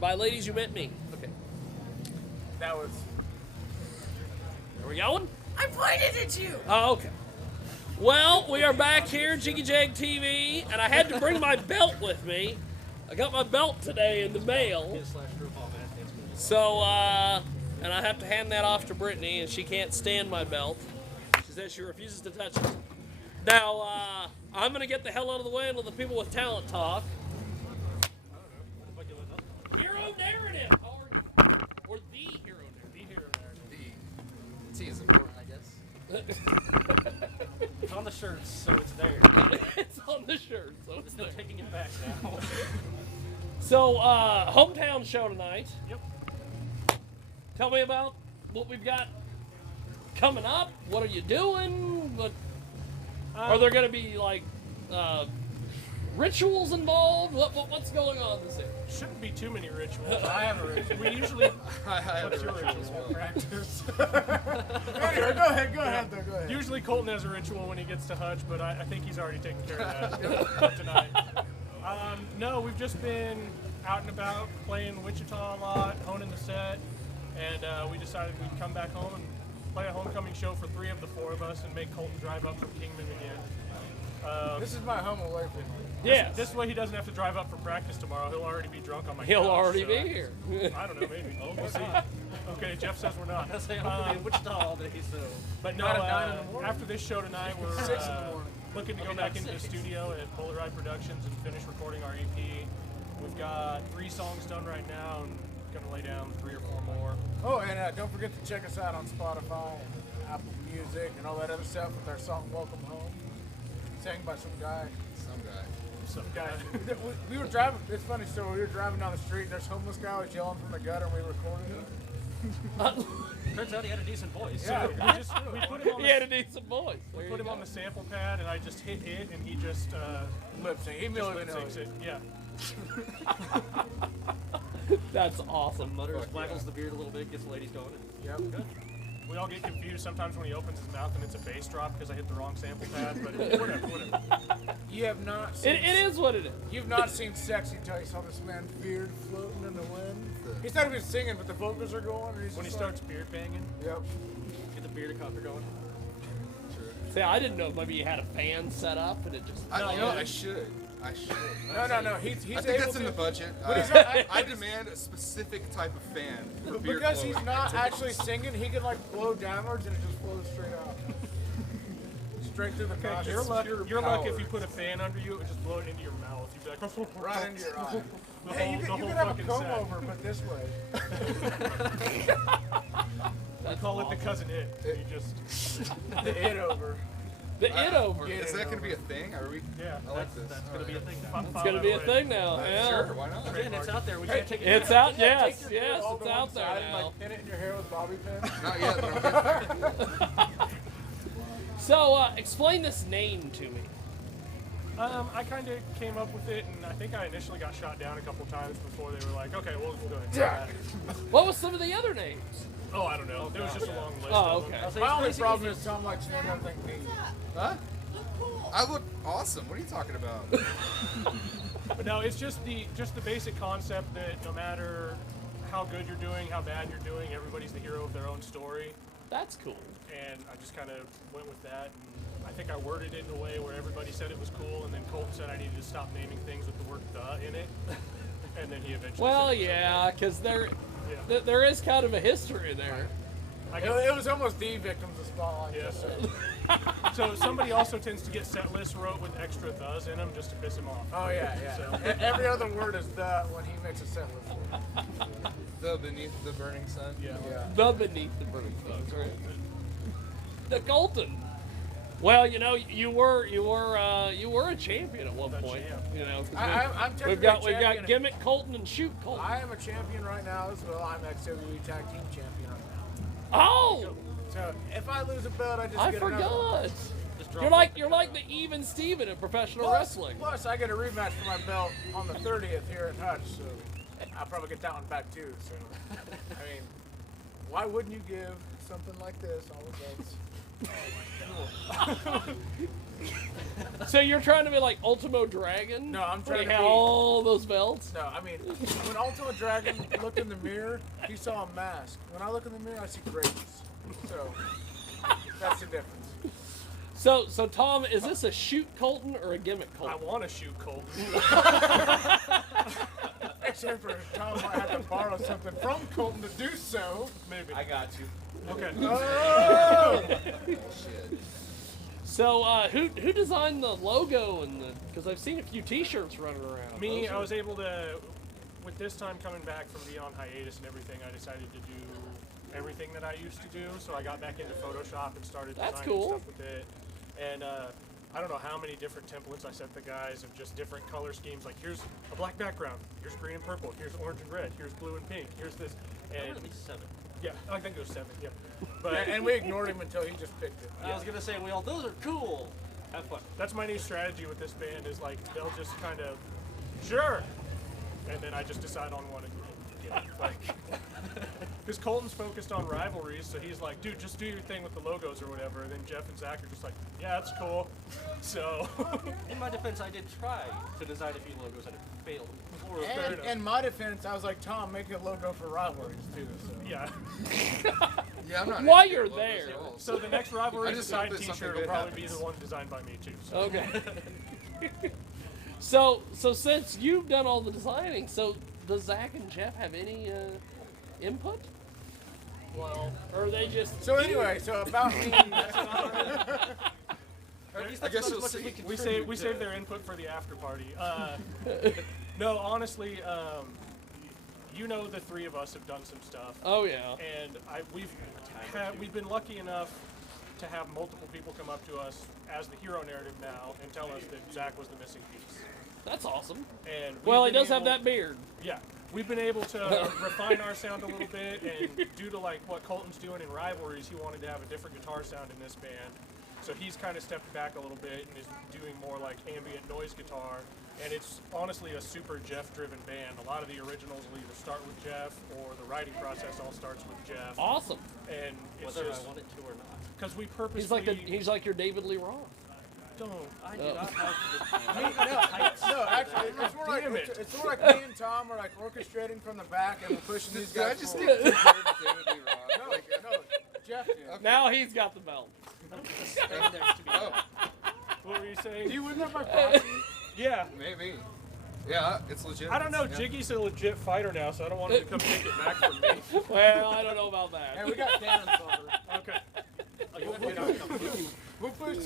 by ladies, you meant me. Okay. That was. Are we going? I pointed at you. Oh, okay. Well, we are back here, KJAG TV, and I had to bring my belt with me. I got my belt today in the mail. So, and I have to hand that off to Brittany, and she can't stand my belt. She says she refuses to touch it. Now, I'm going to get the hell out of the way and let the people with talent talk. Hero narrative, or the hero narrative. The hero narrative. The T is important, I guess. It's on the shirt, so it's there. It's on the shirt, so it's There's no taking it back now. So, hometown show tonight. Yep. Tell me about what we've got coming up. What are you doing? What are there going to be like rituals involved? What's going on this year? Shouldn't be too many rituals. I have a ritual. We usually. I have What's a your ritual ritual? as well. Practice. Anyway, go ahead, though. Go ahead. Usually Colton has a ritual when he gets to Hutch, but I think he's already taken care of that tonight. No, we've just been out and about playing Wichita a lot, honing the set, and we decided we'd come back home and play a homecoming show for 3 of the 4 of us and make Colton drive up from Kingman again. This is my home away from me. Yes. This way he doesn't have to drive up for practice tomorrow. He'll already be drunk on my He'll couch, already so be here. I don't know, maybe. We'll see. Okay, Jeff says we're not. I'm gonna be in Wichita all day, so. But no, Not at 9 in the morning. after this show tonight, we're 6 in the morning. looking to go back into the studio at Bullet Ride Productions and finish recording our EP. We've got 3 songs done right now and gonna lay down 3 or 4 more. Oh, and don't forget to check us out on Spotify and Apple Music and all that other stuff with our song "Welcome Home," sang by some guy. So, We were driving. It's funny. So we were driving down the street. And there's a homeless guy was yelling from the gutter, and we recorded it. Turns out he had a decent voice. Yeah. we put him on He had a decent voice. we put him on the sample pad, and I just hit it, and he just Lip sync. He just really lip syncs knows it. Yeah. That's awesome. Mutters, waggles the beard a little bit, gets the ladies going. Yep. Good. We all get confused sometimes when he opens his mouth and it's a bass drop because I hit the wrong sample pad, but whatever. You have not seen. It is what it is. You've not seen "Sexy" until you saw this man's beard floating in the wind. He's not even singing, but the vocals are going. And he's When he just starts beard banging. like, Yep. Get the beard copper going. See, I didn't know maybe you had a fan set up and it just. I should. No. He's I think able that's to. in the budget. But he's not, I demand a specific type of fan for beard because blowing. he's not actually singing, he can like blow downwards and it just flows straight out. Straight through the Okay, crotch. your It's luck. pure Your luck power. if you put a fan under you, it would just blow it into your mouth. You'd be like, Right into your eye. The Hey, whole, you the can whole have a fucking comb set. over, but this way. I call it the cousin it. You just The it over. The it over. Get Is it that going to over. be a thing? Are we? yeah. I like this. That's gonna be a thing. It's gonna be a thing now. Yeah. Sure, why not? Again, it's out there. We can't take it. It's back. out. Yes, Take your yes, beard all it's to out one there side and, now. like, pin it in your hair with bobby pins. Not yet, but I'm getting So, explain this name to me. I kind of came up with it, and I think I initially got shot down a couple times before they were like, okay, we'll go ahead and do that. What was some of the other names? Oh, I don't know. There was just a long list. Oh, of them. okay. I'll say My it's only basically problem just- is Tom likes to name everything me. Huh? I look awesome. What are you talking about? But no, it's just the basic concept that no matter how good you're doing, how bad you're doing, everybody's the hero of their own story. That's cool. And I just kind of went with that. And I think I worded it in a way where everybody said it was cool, and then Colton said I needed to stop naming things with the word "the" in it. And then he eventually. Well, said it was yeah, because there, Yeah. there is kind of a history there. I It, got, it was almost the victims of Spotlight. yeah. just so. So somebody also tends to get set lists wrote with extra "thes" in them just to piss him off. Oh yeah. So- Every other word is "the" when he makes a set list. The beneath the burning sun. Yeah. Yeah. The beneath the burning folks, right? The Colton. Well, you know, you were a champion at one The point. champ. You know, 'cause I'm we've technically got a champion. gimmick Colton and shoot Colton. I am a champion right now as well. I'm XWE Tag Team Champion right now. Oh, So if I lose a belt, I just I get another one. forgot. Just drop You're like the even Steven in professional wrestling. Plus, I get a rematch for my belt on the 30th here at Hutch, so I'll probably get that one back too. So, I mean, why wouldn't you give something like this all the belts? So you're trying to be like Ultimo Dragon? No, I'm trying He to had be- all those belts? No, I mean, when Ultimate Dragon looked in the mirror, he saw a mask. When I look in the mirror, I see greatness. So, that's the difference. So Tom, is this a shoot Colton or a gimmick I Colton? want to shoot Colton. Except for Tom might have to borrow something from Colton to do so. Maybe. I got you. Okay. Oh! Shit. So who designed the logo and the? Because I've seen a few T-shirts running around. Me, Those I are- was able to, with this time coming back from beyond hiatus and everything, I decided to do everything that I used to do. So I got back into Photoshop and started That's designing cool. stuff with it. And I don't know how many different templates I sent the guys of just different color schemes. Like here's a black background, here's green and purple, here's orange and red, here's blue and pink, here's this. And At least 7. yeah, I think it was 7. Yeah, but And we ignored him until he just picked it. I was gonna say, well, those are cool. Have fun. that's my new strategy with this band is like they'll just kind of sure, and then I just decide on one and get it. Like because Colton's focused on rivalries, so he's like, dude, just do your thing with the logos or whatever. And then Jeff and Zach are just like, yeah, that's cool. So In my defense, I did try to design a few logos and it failed. fair And enough. in my defense, I was like, Tom, make a logo for rivalries too. So. yeah. Yeah, I'm not. While into you're logos there. at all. So the next rivalry I just hope design that something T-shirt will good probably be happens. the one designed by me too. So. Okay. So since you've done all the designing, so does Zach and Jeff have any input? Well, Or are they just? So anyway, so about me. Or at least I that's guess as we'll much as see. we can we contribute save to- their input for the after party. No, honestly, you know the three of us have done some stuff, Oh yeah. and we've been lucky enough to have multiple people come up to us as the hero narrative now and tell us that Zach was the missing piece. That's awesome. And we've Well, he been does have able- that beard. Yeah, we've been able to refine our sound a little bit, and due to like what Colton's doing in Rivalries, he wanted to have a different guitar sound in this band. So he's kind of stepped back a little bit and is doing more like ambient noise guitar. And it's honestly a super Jeff-driven band. A lot of the originals will either start with Jeff, or the writing process all starts with Jeff. Awesome. And it's whether just I want it to or not. because we He's purposely like he's like your David Lee Roth. don't. I do Oh. not have the No, actually, it's more like Damn it. it's more like me and Tom are like orchestrating from the back and we're pushing these Did I guys just forward. get compared to David Lee Roth? No, Like, no, Jeff did. Now he's got the belt. spandex to be oh, What were you Do saying? you win that by proxy? Yeah. maybe. Yeah, it's legit. I don't know. Yeah. Jiggy's a legit fighter now, so I don't want him to come take it back from me. Well, I don't know about that. Hey, we got cannon fodder. Okay. We'll push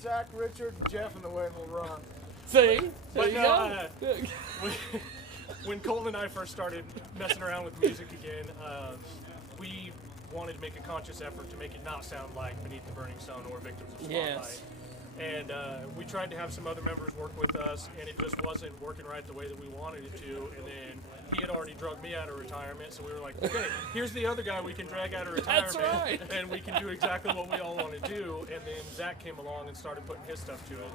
Zach, Richard, and Jeff in the way and we'll run. See? But There you no, go. when Colton and I first started messing around with music again, we wanted to make a conscious effort to make it not sound like Beneath the Burning Sun or Victims of Spotlight. Yes. And we tried to have some other members work with us, and it just wasn't working right the way that we wanted it to. And then he had already drugged me out of retirement, so we were like, okay, here's the other guy we can drag out of retirement, That's right. and we can do exactly what we all want to do. And then Zach came along and started putting his stuff to it.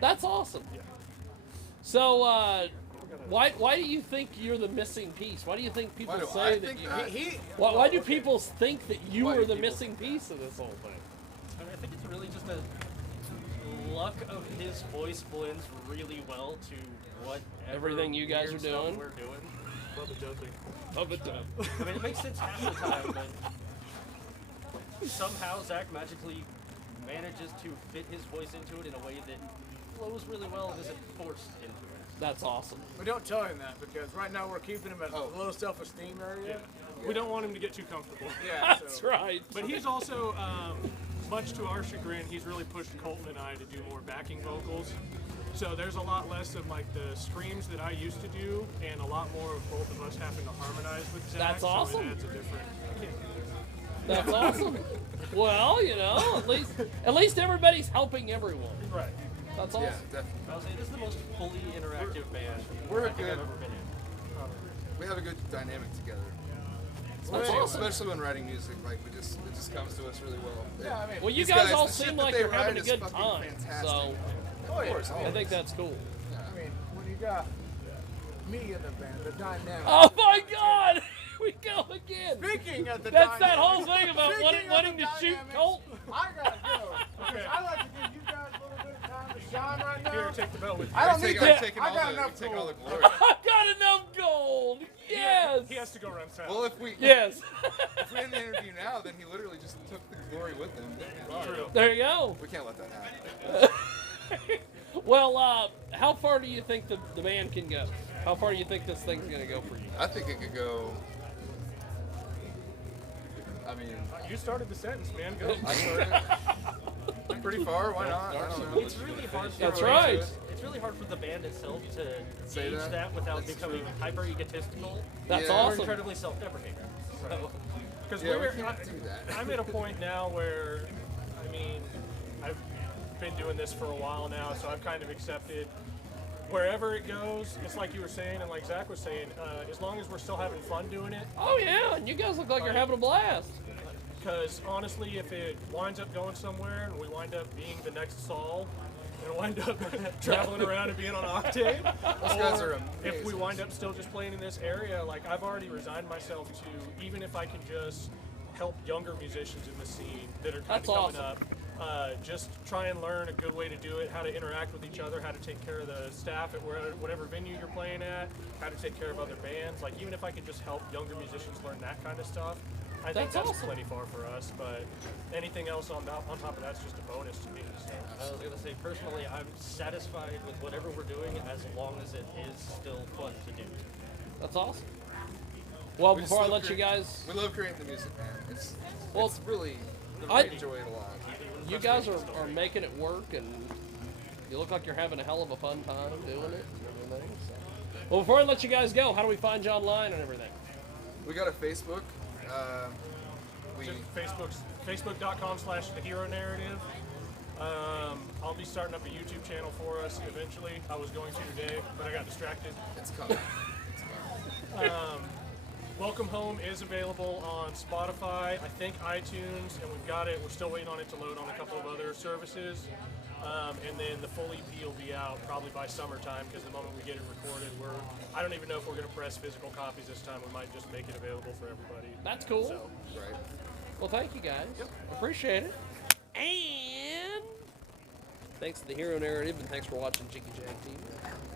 That's awesome. Yeah. So, why do you think you're the missing piece? Why do you think people Why do say I that think you? that? Why do people think that you Why were do the people- missing piece of this whole thing? I mean, I think it's really just a luck of his voice blends really well to what Everything you guys are doing? We're doing. Love it, Dudley. Love it, though. I mean, it makes sense half the time, but somehow Zach magically manages to fit his voice into it in a way that flows really well and isn't forced into it. That's awesome. We don't tell him that because right now we're keeping him at a low self-esteem area. We don't want him to get too comfortable. Yeah, That's so. right. But he's also, much to our chagrin, he's really pushed Colton and I to do more backing vocals. So there's a lot less of like the screams that I used to do, and a lot more of both of us having to harmonize with Zach. That's so awesome. it adds a different. That's awesome. Well, at least everybody's helping everyone. Right. That's Yeah, awesome. definitely. I would say this is the most fully interactive band We're a I think I've good- ever been in. We have a good dynamic together. That's awesome. Especially when writing music, like it just comes to us really well. Yeah, I mean, Well, you These guys all the shit seem that like they you're having write a is good fucking time. fantastic. So oh, yeah. course, I think that's cool. I mean, when you got me in the band, the dynamic. Oh my God! We go again. Speaking of the That's dynamic, that whole thing about speaking of wanting the to shoot dynamics, Colton. I gotta go because I like to give you guys little Here, take the belt with you. I don't need I'm that. taking I all got the, enough taking all the gold. glory. I've got enough gold. Yes. He has to go run south. Well, if we Yes. if we end the interview now, then he literally just took the glory with him. True. There you go. We can't let that happen. Well, how far do you think the band can go? How far do you think this thing's gonna go for you? I think it could go. I mean, You started the sentence, man. Go. I started pretty far. Why not? I don't know. It's really hard. That's for, right. It's really hard for the band itself to Say gauge that. that without That's becoming true. hyper egotistical. That's Yeah. We're awesome. incredibly self-deprecating. So, Because Yeah, we can't do that. I'm at a point now where, I mean, I've been doing this for a while now, so I've kind of accepted wherever it goes. It's like you were saying, and like Zach was saying, as long as we're still having fun doing it. Oh yeah, and you guys look like you're having a blast. Because honestly, if it winds up going somewhere and we wind up being the next Saul and wind up traveling around and being on Octave, Those guys are or if we amazing. wind up still just playing in this area, like I've already resigned myself to, even if I can just help younger musicians in the scene that are kind That's of coming awesome. up, just try and learn a good way to do it, how to interact with each other, how to take care of the staff at whatever venue you're playing at, how to take care of other bands. Like even if I could just help younger musicians learn that kind of stuff, I think That's that's awesome. plenty far for us. But anything else on top of that's just a bonus to me. So. I was gonna say, personally, I'm satisfied with whatever we're doing as long as it is still fun to do. That's awesome. Well, We just before I love let you create- guys, We love creating the music, man. Well, It's really, I- we enjoy it a lot. you guys are making it work, and you look like you're having a hell of a fun time doing it and everything. So. Well, before I let you guys go, how do we find you online and everything? We got a Facebook. We Just Facebook.com/The Hero Narrative. I'll be starting up a YouTube channel for us eventually. I was going to today, but I got distracted. it's coming. It's coming. Welcome Home is available on Spotify, I think iTunes, and we've got it. We're still waiting on it to load on a couple of other services. And then the full EP will be out probably by summertime because the moment we get it recorded, I don't even know if we're going to press physical copies this time. We might just make it available for everybody. That's cool. So, Right. Well, thank you guys. Appreciate it. And thanks to the Hero Narrative, and thanks for watching JAG TV.